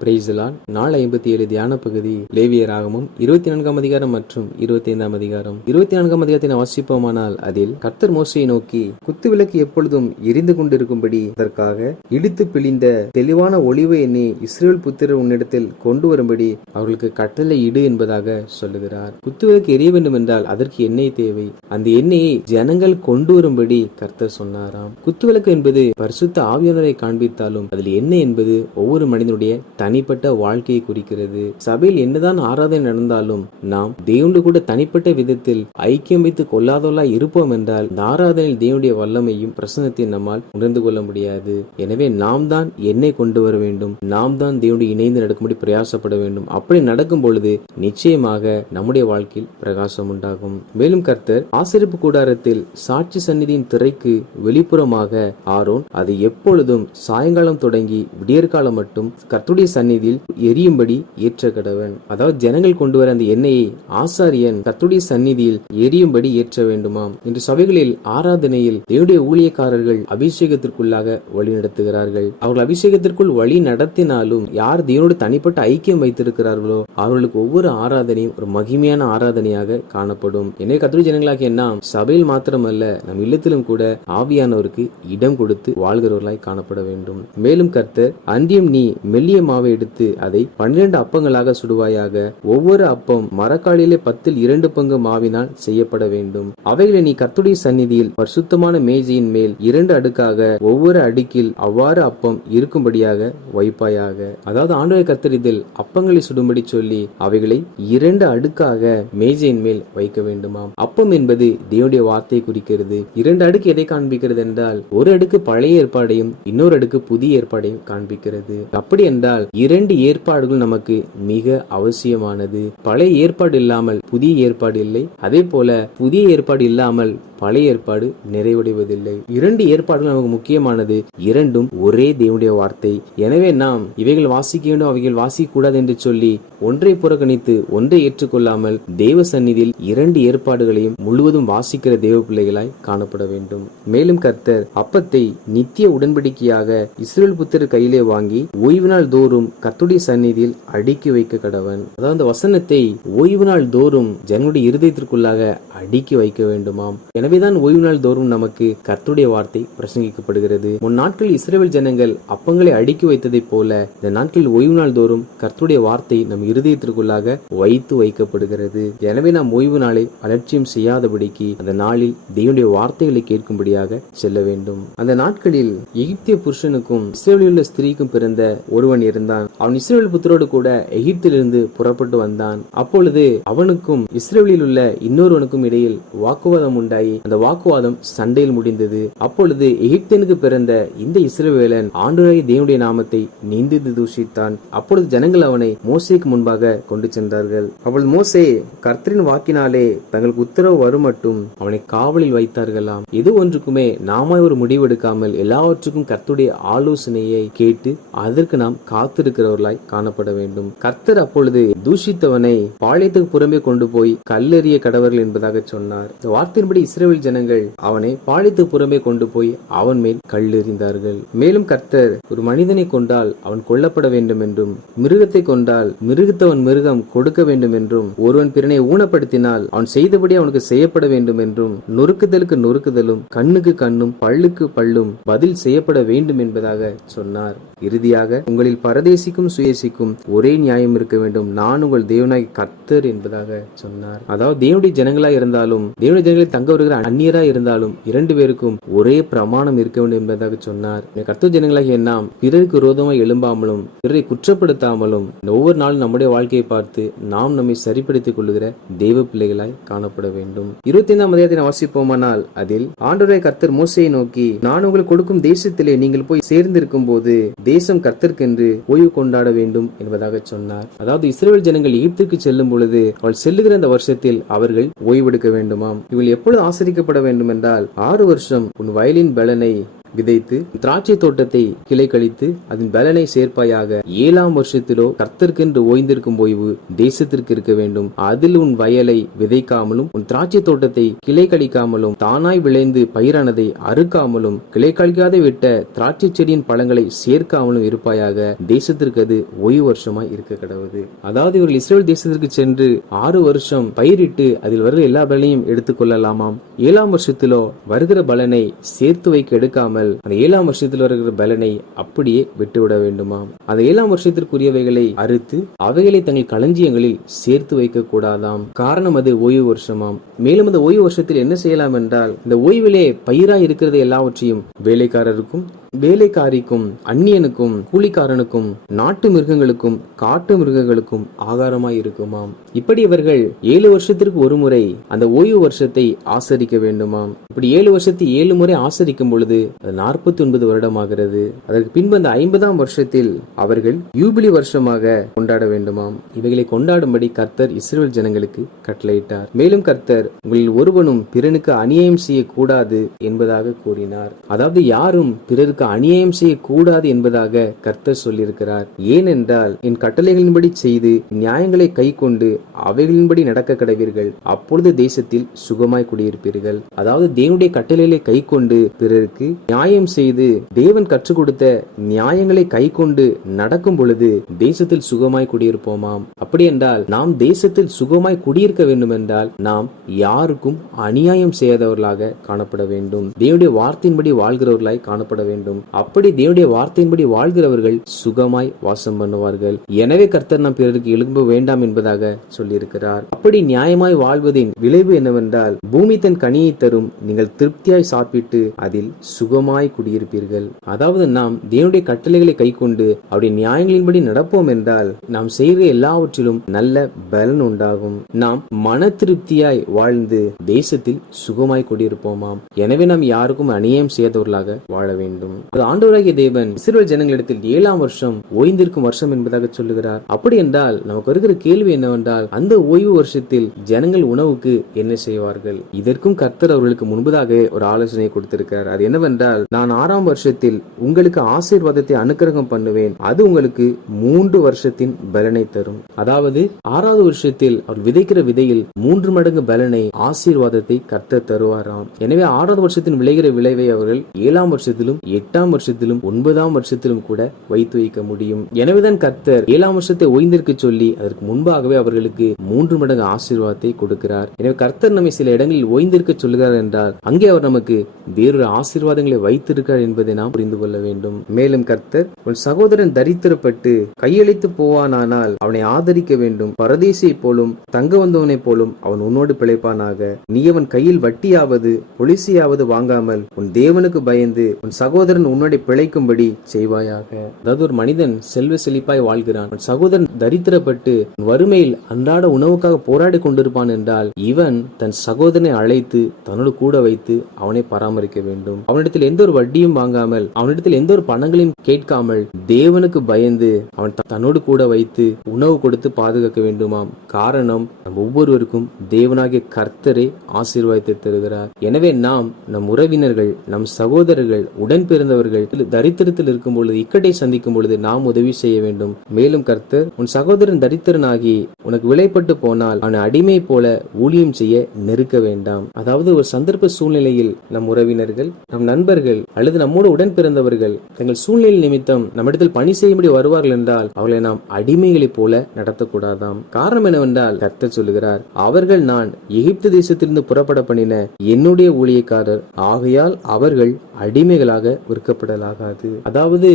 Praise the Lord. நாள் 57 தியான பகுதி லேவியராகமம் 24ஆம் அதிகாரம் மற்றும் 25ஆம் அதிகாரம். 24ஆம் அதிகாரத்தை வாசிப்போமானால் அதில் கர்த்தர் மோசேயை நோக்கி, குத்துவிளக்கு எப்பொழுதும் எரிந்து கொண்டிருக்கும்படி அதற்காக இடித்து பிழிந்த தெளிவான ஒலிவ எண்ணெய் இஸ்ரவேல் புத்திரர் உன்னிடத்தில் கொண்டு வரும்படி அவர்களுக்கு கட்டளை இடு என்பதாக சொல்லுகிறார். குத்துவிளக்கு எரிய வேண்டும் என்றால் அதற்கு எண்ணெய் தேவை. அந்த எண்ணெயை ஜனங்கள் கொண்டு வரும்படி கர்த்தர் சொன்னாராம். குத்துவிளக்கு என்பது பரிசுத்த ஆவியானவரை காண்பித்தாலும் அதில் எண்ணெய் என்பது ஒவ்வொரு மனிதனுடைய தனிப்பட்ட வாழ்க்கையை குறிக்கிறது. சபையில் என்னதான் ஆராதனை நடந்தாலும் நாம் தேவனோடு கூட தனிப்பட்ட விதத்தில் ஐக்கியம் வைத்து கொள்ளாதவர்களா இருப்போம் என்றால் இந்த ஆராதனையில் தேவனுடைய வல்லமையும் பிரசன்னத்தையும் நம்மால் உணர்ந்து கொள்ள முடியாது. எனவே நாம் தான் எண்ணெய் கொண்டு வர வேண்டும். நாம் தான் தேவனுடைய இணைந்து நடக்கும்படி பிரயாசப்பட வேண்டும். அப்படி நடக்கும் பொழுது நிச்சயமாக நம்முடைய வாழ்க்கையில் பிரகாசம் உண்டாகும். மேலும் கர்த்தர் ஆசரிப்பு கூடாரத்தில் சாட்சி சந்நிதியின் திரைக்கு வெளிப்புறமாக ஆரோன் அதை எப்பொழுதும் சாயங்காலம் தொடங்கி விடியற்காலம் மட்டும் கர்த்தருடைய சந்நிதியில் எரியும்படி ஏற்ற கடவன். அதாவது ஜனங்கள் கொண்டு வர அந்த எண்ணெயை ஆசாரியன் கர்த்தருடைய சந்நிதியில் எரியும்படி ஏற்ற வேண்டுமாம். இன்று சபைகளில் ஆராதனையில் தேவனுடைய ஊழியக்காரர்கள் அபிஷேகத்திற்குள்ளாக வழி நடத்துகிறார்கள். அவர்கள் அபிஷேகத்திற்குள் வழி நடத்தினாலும் யார் தேவனோடு தனிப்பட்ட ஐக்கியம் வைத்திருக்கிறார்களோ அவர்களுக்கு ஒவ்வொரு ஆராதனையும் ஒரு மகிமையான ஆராதனையாக காணப்படும். எனவே கர்த்தருடைய ஜனங்களாகிய நாம் சபையில் மாத்திரமல்ல நம் இல்லத்திலும் கூட ஆவியானவருக்கு இடம் கொடுத்து வாழ்கிறவர்களாய் காணப்பட வேண்டும். மேலும் கர்த்தர், அன்றியும் நீ மெல்லிய மாவை எடுத்து அதை 12 அப்பங்களாக சுடுவாயாக. ஒவ்வொரு அப்பம் மரக்காலிலே 10 பங்கு மாவினால் செய்யப்பட வேண்டும். அவைகளை நீ கர்த்தருடைய சந்நிதியில் பரிசுத்தமான மேஜையின் மேல் 2 அடுக்காக ஒவ்வொரு அடுக்கில் அவ்வாறு அப்பம் இருக்கும்படியாக வைப்பாயாக. அதாவது ஆண்டவராகிய கர்த்தர் இதில் அப்பங்களை சுடும்படி சொல்லி அவைகளை 2 அடுக்காக மேஜையின் மேல் வைக்க வேண்டுமாம். அப்பம் என்பது தேவனுடைய வார்த்தையை குறிக்கிறது. 2 அடுக்கு எதை காண்பிக்கிறது என்றால் ஒரு அடுக்கு பழைய ஏற்பாடையும் இன்னொரு அடுக்கு புதிய ஏற்பாடையும் காண்பிக்கிறது. அப்படி என்றால் 2 ஏற்பாடுகள் நமக்கு மிக அவசியமானது. பழைய ஏற்பாடு இல்லாமல் புதிய ஏற்பாடு இல்லை. அதே போல புதிய ஏற்பாடு இல்லாமல் பழைய ஏற்பாடு நிறைவடைவதில்லை. 2 ஏற்பாடுகள் நமக்கு முக்கியமானது. 2ம் ஒரே தேவனுடைய வார்த்தை. எனவே நாம் இவைகள் வாசிக்க வேண்டும் அவைகள் வாசிக்க கூடாது என்று சொல்லி ஒன்றை புறக்கணித்து ஒன்றை ஏற்றுக்கொள்ளாமல் தேவ சந்நிதியில் 2 ஏற்பாடுகளையும் முழுவதும் வாசிக்கிற தேவ பிள்ளைகளாய் காணப்பட வேண்டும். மேலும் கர்த்தர் அப்பத்தை நித்திய உடன்படிக்கையாக இஸ்ரவேல் புத்திரர் கையிலே வாங்கி ஓய்வு நாள் தோறும் கர்த்தருடைய சந்நிதியில் அடுக்கி வைக்க கடவன். அதாவது அந்த வசனத்தை ஓய்வு நாள் தோறும் ஜனங்களுடைய இருதயத்திற்குள்ளாக அடுக்கி வைக்க வேண்டுமாம். எனவேதான் ஓய்வு நாள் தோறும் நமக்கு கர்த்தருடைய வார்த்தை பிரசங்கிக்கப்படுகிறது. முன் நாட்களில் இஸ்ரவேல் ஜனங்கள் அப்பங்களை அடுக்கி வைத்ததை போல இந்த நாட்களில் ஓய்வு நாள் தோறும் கர்த்தருடைய வார்த்தை நம் இருதயத்திற்குள்ளாக வைத்து வைக்கப்படுகிறது. எனவே நாம் ஓய்வு நாளை அலட்சியம் செய்யாதபடிக்கு அந்த நாளில் தேவனுடைய வார்த்தைகளை கேட்கும்படியாக செல்ல வேண்டும். அந்த நாட்களில் எகிப்திய புருஷனுக்கும் இஸ்ரவேலில் உள்ள ஸ்திரீக்கும் பிறந்த ஒருவன் இருந்தான். அவன் இஸ்ரவேல் புத்திரோடு கூட எகிப்திலிருந்து புறப்பட்டு வந்தான். அப்பொழுது அவனுக்கும் இஸ்ரவேலில் உள்ள இன்னொருவனுக்கும் இடையில் வாக்குவாதம் உண்டாகி அந்த வாக்குவாதம் சண்டையில் முடிந்தது. அப்பொழுது எகிப்தியனுக்கு பிறந்த இந்த இஸ்ரவேலன் ஆண்டவராகிய தேவனுடைய நாமத்தை நிந்தித்து தூஷித்தான். அப்பொழுது ஜனங்கள் அவனை மோசேக்கு முன்பாக கொண்டு சென்றார்கள். அப்பொழுது மோசே கர்த்தரின் வாக்கினாலே தங்களுக்கு உத்தரவு வரும் மட்டும் அவனை காவலில் வைத்தார்களாம். எது ஒன்றுக்குமே நாம ஒரு முடிவெடுக்காமல் எல்லாவற்றுக்கும் கர்த்தருடைய ஆலோசனையை கேட்டு அதற்கு நாம் காத்திருக்கிறவர்களாய் காணப்பட வேண்டும். கர்த்தர் அப்பொழுது தூஷித்தவனை பாளையத்துக்கு புறம்பே கொண்டு போய் கல்லெறிய கடவர்கள் என்பதாக சொன்னார். இந்த வார்த்தையின்படி இஸ்ரவேல் ஜனங்கள் அவனை பாளையத்துக்கு புறம்பே கொண்டு போய் அவன் மேல் கல்லெறிந்தார்கள். மேலும் கர்த்தர், ஒரு மனிதனை கொண்டால் அவன் கொல்லப்பட வேண்டும் என்றும் மிருகத்தை கொண்டால் மிருகத்தவன் மிருகம் கொடுக்க வேண்டும் என்றும் ஒருவன் பிறனை ஊனப்படுத்தினால் அவன் செய்தபடி அவனுக்கு செய்யப்பட வேண்டும் என்றும் நொறுக்குதலுக்கு நொறுக்குதலும் கண்ணுக்கு கண்ணும் பல்லுக்கு பல்லும் பதில் செய்யப்பட வேண்டும் என்பதாக சொன்னார். இறுதியாக, உங்களில் பரதேசிக்கும் சுயேசிக்கும் ஒரே நியாயம் இருக்க வேண்டும். நான் உங்கள் தேவனாய் கர்த்தர் என்பதாக சொன்னார். அதாவது தேவனுடைய ஜனங்களாய் இருந்தாலும் தேவனுடைய ஜனங்களில் தங்க வருகிற அந்நியராய் இருந்தாலும் 2 பேருக்கும் ஒரே பிரமாணம் இருக்க வேண்டும் என்பதாக சொன்னார். கர்த்தர் ஜனங்களாகிய நாம் பிறருக்கு விரோதமாய் எழும்பாமலும் பிறரை குற்றப்படுத்தாமலும் ஒவ்வொரு நாளும் நம்முடைய வாழ்க்கையை பார்த்து நாம் நம்மை சரிப்படுத்திக் கொள்ளுகிற தேவ பிள்ளைகளாய் காணப்பட வேண்டும். 25ஆம் அதிகாரத்தை வாசிப்போமானால் அதில் ஆண்டவராகிய கர்த்தர் மோசேயை நோக்கி, நான் உங்களுக்கு கொடுக்கும் தேசத்திலே நீங்கள் போய் சேர்ந்திருக்கும் போது தேசம் கர்த்தருக்கென்று ஓய்வு கொண்டாட வேண்டும் என்பதாக சொன்னார். அதாவது இஸ்ரவேல் ஜனங்கள் எகிப்திற்கு செல்லும் பொழுது அவள் செல்லுகிற அந்த வருஷத்தில் அவர்கள் ஓய்வெடுக்க வேண்டுமாம். இவள் எப்பொழுது ஆசரிக்கப்பட வேண்டும் என்றால் 6 வருஷம் உன் வயலின் பலனை விதைத்து திராட்சை தோட்டத்தை கிளை கழித்து அதன் பலனை சேர்ப்பாயாக. 7ஆம் வருஷத்திலோ கர்த்தருக்கென்று ஓய்ந்திருக்கும் ஓய்வு தேசத்திற்கு இருக்க வேண்டும். அதில் உன் வயலை விதைக்காமலும் உன் திராட்சை தோட்டத்தை கிளை கழிக்காமலும் தானாய் விளைந்து பயிரானதை அறுக்காமலும் கிளை கழிக்காத விட்ட திராட்சை செடியின் பழங்களை சேர்க்காமலும் இருப்பாயாக. தேசத்திற்கு அது ஓய்வு வருஷமாய் இருக்க கடவுது. அதாவது இவர்கள் இஸ்ரேல் தேசத்திற்கு சென்று 6 வருஷம் பயிரிட்டு அதில் வருகிற எல்லா பலனையும் எடுத்துக் கொள்ளலாமாம். 7ஆம் வருஷத்திலோ வருகிற பலனை சேர்த்து வைக்க எடுக்காமல் அந்த 7ஆம் வருஷத்தில் வருகிற பலனை அப்படியே விட்டுவிட வேண்டுமாம். அந்த 7ஆம் வருஷத்திற்குரியவைகளை அறுத்து அவைகளை தங்கள் களஞ்சியங்களில் சேர்த்து வைக்க கூடாதாம். காரணம் அது ஓய்வு வருஷமாம். மேலும் அந்த ஓய்வு வருஷத்தில் என்ன செய்யலாம் என்றால், இந்த ஓய்விலே பயிராய் இருக்கிறது எல்லாவற்றையும் வேலைக்காரருக்கும் வேலைக்காரிக்கும் அந்நியனுக்கும் கூலிக்காரனுக்கும் நாட்டு மிருகங்களுக்கும் காட்டு மிருகங்களுக்கும் ஆகாரமாய் இருக்குமாம். இப்படி இவர்கள் 7 வருஷத்திற்கு ஒரு முறை அந்த ஓய்வு வருஷத்தை ஆசரிக்க வேண்டுமாம். இப்படி 7 வருஷத்தை 7 முறை ஆசரிக்கும் பொழுது அது 49 வருடமாகிறது. அதற்கு பின்பு அந்த 50ஆம் வருஷத்தில் அவர்கள் யூபிலி வருஷமாக கொண்டாட வேண்டுமாம். இவைகளை கொண்டாடும்படி கர்த்தர் இஸ்ரவேல் ஜனங்களுக்கு கட்டளையிட்டார். மேலும் கர்த்தர் உங்களில் ஒருவனும் பிறனுக்கு அநியாயம் செய்யக்கூடாது என்பதாக கூறினார். அதாவது யாரும் பிறருக்கு அநியாயம் செய்யக்கூடாது என்பதாக கர்த்தர் சொல்லியிருக்கிறார். ஏனென்றால் என் கட்டளைகளின்படி செய்து நியாயங்களை கை கொண்டு அவைகளின்படி நடக்க கடவீர்கள், அப்பொழுது தேசத்தில் சுகமாய் குடியிருப்பீர்கள். அதாவது தேவனுடைய கட்டளைகளை கை கொண்டு பிறருக்கு நியாயம் செய்து தேவன் கற்றுக் கொடுத்த நியாயங்களை கை கொண்டு நடக்கும் பொழுது தேசத்தில் சுகமாய் குடியிருப்போமாம். அப்படி என்றால் நாம் தேசத்தில் சுகமாய் குடியிருக்க வேண்டும் என்றால் நாம் யாருக்கும் அநியாயம் செய்யாதவர்களாக காணப்பட வேண்டும். தேவனுடைய வார்த்தையின்படி வாழ்கிறவர்களாய் காணப்பட வேண்டும். அப்படி தேவனுடைய வார்த்தையின்படி வாழ்கிறவர்கள் சுகமாய் வாசம் பண்ணுவார்கள். எனவே கர்த்தர் நாம் பிறருக்கு எழும்ப வேண்டாம் என்பதாக சொல்லியிருக்கிறார். அப்படி நியாயமாய் வாழ்வதின் விளைவு என்னவென்றால், பூமி தன் கனியை தரும், நீங்கள் திருப்தியாய் சாப்பிட்டு அதில் சுகமாய் குடியிருப்பீர்கள். அதாவது நாம் தேவனுடைய கட்டளைகளை கை கொண்டு அவருடைய நியாயங்களின்படி நடப்போம் என்றால் நாம் செய்கிற எல்லாவற்றிலும் நல்ல பலன் உண்டாகும். நாம் மன திருப்தியாய் வாழ்ந்து தேசத்தில் சுகமாய் குடியிருப்போமாம். எனவே நாம் யாருக்கும் அநியாயம் செய்தவர்களாக வாழ வேண்டும். ஆண்டவராகிய தேவன் இஸ்ரவேல் ஜனங்களிடத்தில் 7ஆம் வருஷம் ஓய்ந்திருக்கும் வருஷம் என்பதாக சொல்லுகிறார். அப்படி என்றால் நமக்கு வருகிற கேள்வி என்னவென்றால், அந்த ஓய்வு வருஷத்தில் ஜனங்கள் உணவுக்கு என்ன செய்வார்கள்? இதற்கும் கர்த்தர் அவர்களுக்கு முன்பதாக ஒரு ஆலோசனை கொடுத்திருக்கிறார். அது என்னவென்றால், நான் 6ஆம் வருஷத்தில் உங்களுக்கு ஆசீர்வாதத்தை அனுக்கிரகம் பண்ணுவேன், அது உங்களுக்கு 3 வருஷத்தின் பலனை தரும். அதாவது 6வது வருஷத்தில் அவர் விதைக்கிற விதையில் 3 மடங்கு பலனை ஆசீர்வாதத்தை கர்த்தர் தருவாராம். எனவே 6வது வருஷத்தின் விளைகிற விளைவை அவர்கள் 7ஆம் வருஷத்திலும் 8ஆம் வருஷத்திலும் 9ஆம் வருஷத்திலும் கூட வைத்து வைக்க முடியும். எனவேதான் கர்த்தர் 7ஆம் வருஷத்தை ஓய்ந்திருக்க சொல்லி அதற்கு முன்பாகவே அவர்களுக்கு 3 மடங்கு ஆசீர்வாதத்தை கொடுக்கிறார். எனவே கர்த்தர் நம்மை சில இடங்களில் ஓய்ந்திருக்க சொல்லுகிறார் என்றால் அங்கே அவர் நமக்கு வேறொரு ஆசீர்வாதங்களை வைத்திருக்கிறார் என்பதை நாம் புரிந்து கொள்ள வேண்டும். மேலும் கர்த்தர், உன் சகோதரன் தரித்திரப்பட்டு கையளித்து போவானானால் அவனை ஆதரிக்க வேண்டும், பரதேசியை போலும் தங்க வந்தவனை போலும் அவன் உன்னோடு பிழைப்பானாக. நீ அவன் கையில் வட்டியாவது பொலிசியாவது வாங்காமல் உன் தேவனுக்கு பயந்து உன் சகோதரன் உன்னோட பிழைக்கும்படி செய்வாயாக. அதாவது ஒரு மனிதன் செல்வ செழிப்பாய் வாழ்கிறான், சகோதரன் தரித்திரப்பட்டு வறுமையில் அன்றாட உணவுக்காக போராடி கொண்டிருப்பான் என்றால் இவன் தன் சகோதரனை அழைத்து தன்னோடு கூட வைத்து அவனை பராமரிக்க வேண்டும். அவனிடத்தில் எந்த ஒரு வட்டியும் வாங்காமல், அவனிடத்தில் எந்த ஒரு பணங்களையும் கேட்காமல் தேவனுக்கு பயந்து அவன் தன்னோடு கூட வைத்து உணவு கொடுத்து பாதுகாக்க வேண்டுமாம். காரணம், நம் ஒவ்வொருவருக்கும் தேவனாகிய கர்த்தரை ஆசீர்வாதத்தை தருகிறார். எனவே நாம் நம் உறவினர்கள், நம் சகோதரர்கள், உடன் பிறந்தவர்கள் தரித்திரத்தில் இருக்கும் பொழுது, இக்கட்டை சந்திக்கும் பொழுது நாம் உதவி செய்ய வேண்டும். மேலும் கர்த்தர், உன் சகோதரன் தரித்திரனாகி உனக்கு விலைப்பட்டு போனால் அவனை அடிமை போல ஊழியம் செய்ய நெருக்க வேண்டாம். அதாவது ஒரு சந்தர்ப்ப சூழ்நிலையில் நம் உறவினர்கள், நம் நண்பர்கள் அல்லது நம்மோடு உடன் பிறந்தவர்கள் தங்கள் சூழ்நிலை நிமித்தம் நம்மிடத்தில் பணி செய்யும்படி வருவார்கள் என்றால் அவர்களை நாம் அடிமைகளைப் போல நடத்தக்கூடாதாம். காரணம் என்னவென்றால் கர்த்தர் சொல்லுகிறார், அவர்கள் நான் எகிப்து தேசத்திலிருந்து புறப்பட பண்ணின என்னுடைய ஊழியக்காரர், ஆகையால் அவர்கள் அடிமைகளாக விற்கப்படலாகாது. அதாவது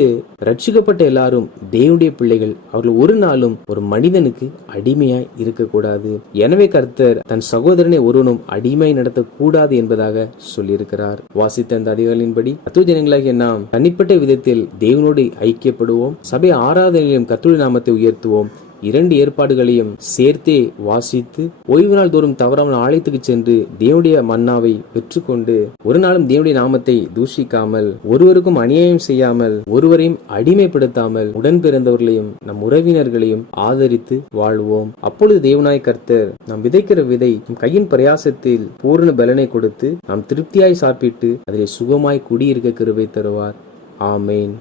ரட்சிக்கப்பட்ட எல்லாரும் தேவனுடைய பிள்ளைகள், அவர்கள் ஒரு நாளும் ஒரு மனிதனுக்கு அடிமையாய் இருக்கக்கூடாது. எனவே கர்த்தர் தன் சகோதரனை ஒருவனும் அடிமையாய் நடத்தக்கூடாது என்பதாக சொல்லியிருக்கிறார். வாசித்த அந்த அதிகாரிகளின்படி அத்துஜனங்களாகிய நாம் தனிப்பட்ட விதத்தில் தேவனோடு ஐக்கியப்படுவோம், சபை ஆராதனையிலும் கர்த்தருடைய நாமத்தை உயர்த்துவோம், இரண்டு ஏற்பாடுகளையும் சேர்த்தே வாசித்து ஓய்வு நாள் தோறும் தவறாமல் ஆலயத்துக்கு சென்று தேவனுடைய மன்னாவை பெற்றுக்கொண்டு ஒரு நாளும் தேவனுடைய நாமத்தை தூஷிக்காமல், ஒருவருக்கும் அநியாயம் செய்யாமல், ஒருவரையும் அடிமைப்படுத்தாமல், உடன் பிறந்தவர்களையும் நம் உறவினர்களையும் ஆதரித்து வாழ்வோம். அப்பொழுது தேவனாய் கர்த்தர் நாம் விதைக்கிற விதை நம் கையின் பிரயாசத்தில் பூர்ண பலனை கொடுத்து நாம் திருப்தியாய் சாப்பிட்டு அதிலே சுகமாய் குடியிருக்க கிருபை தருவார். ஆமேன்.